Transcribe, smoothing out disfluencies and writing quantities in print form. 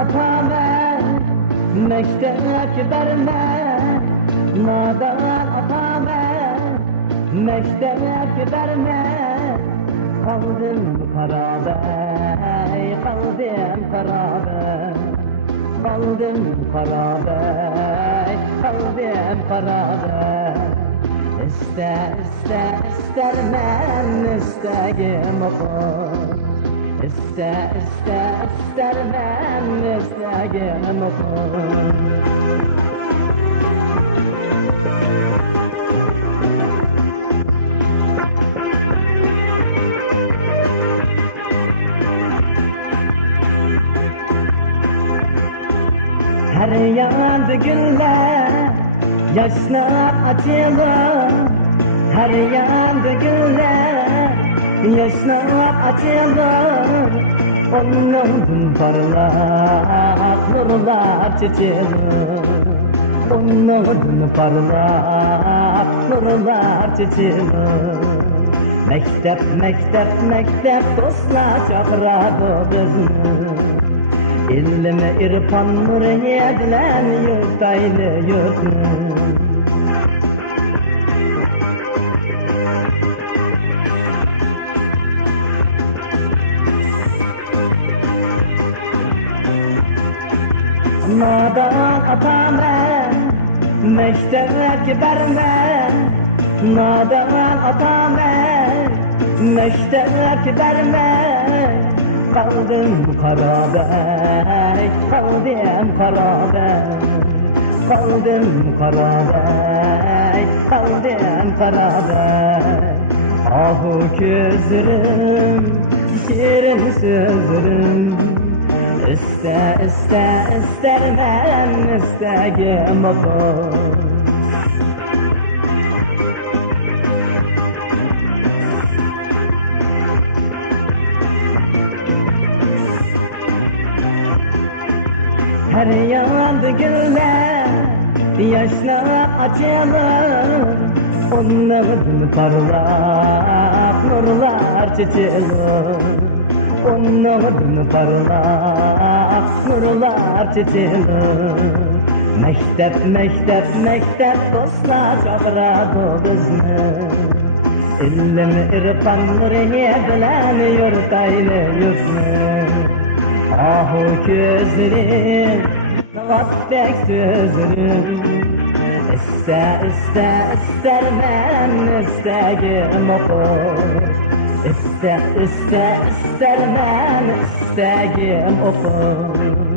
atamen mektep gidermen, nadan atamen mektep gidermen. Kaldım karabe, kaldım karabe, kaldım karabe, kaldım karabe. İstermen istagim okur, istermen istagim okur. Her yanda güller, yaşlar açılır. Her yanda güller, yaşlar açılır. Onların parlak nurlar çiçeğir. Onların parlak nurlar çiçeğir. Mektep, mektep, mektep dostlar çağırdı bizni. İlmi irfan nuriyedilen yurtaylı yurtnu. Nadan atamen mektep gidermen, nadan atamen mektep gidermen. Kaldım karabe, kaldım karabe, kaldım karabe, kaldım karabe. Ahu gözlerim, şirin sözlerim. İstermen istagim okur. Her yanda güller, yaşlar açılır. Onların parlak nurlar çiçeğir. Onların parlak nurlar çiçeğir. Mektep, mektep, mektep dostlar çağırdı bizni. İlmi irfan nuriyedilen yurtaylı yurtnu. Ahu gözlerim, vaktek sözlerim. İstermen istagim okur. İstermen istagim okur.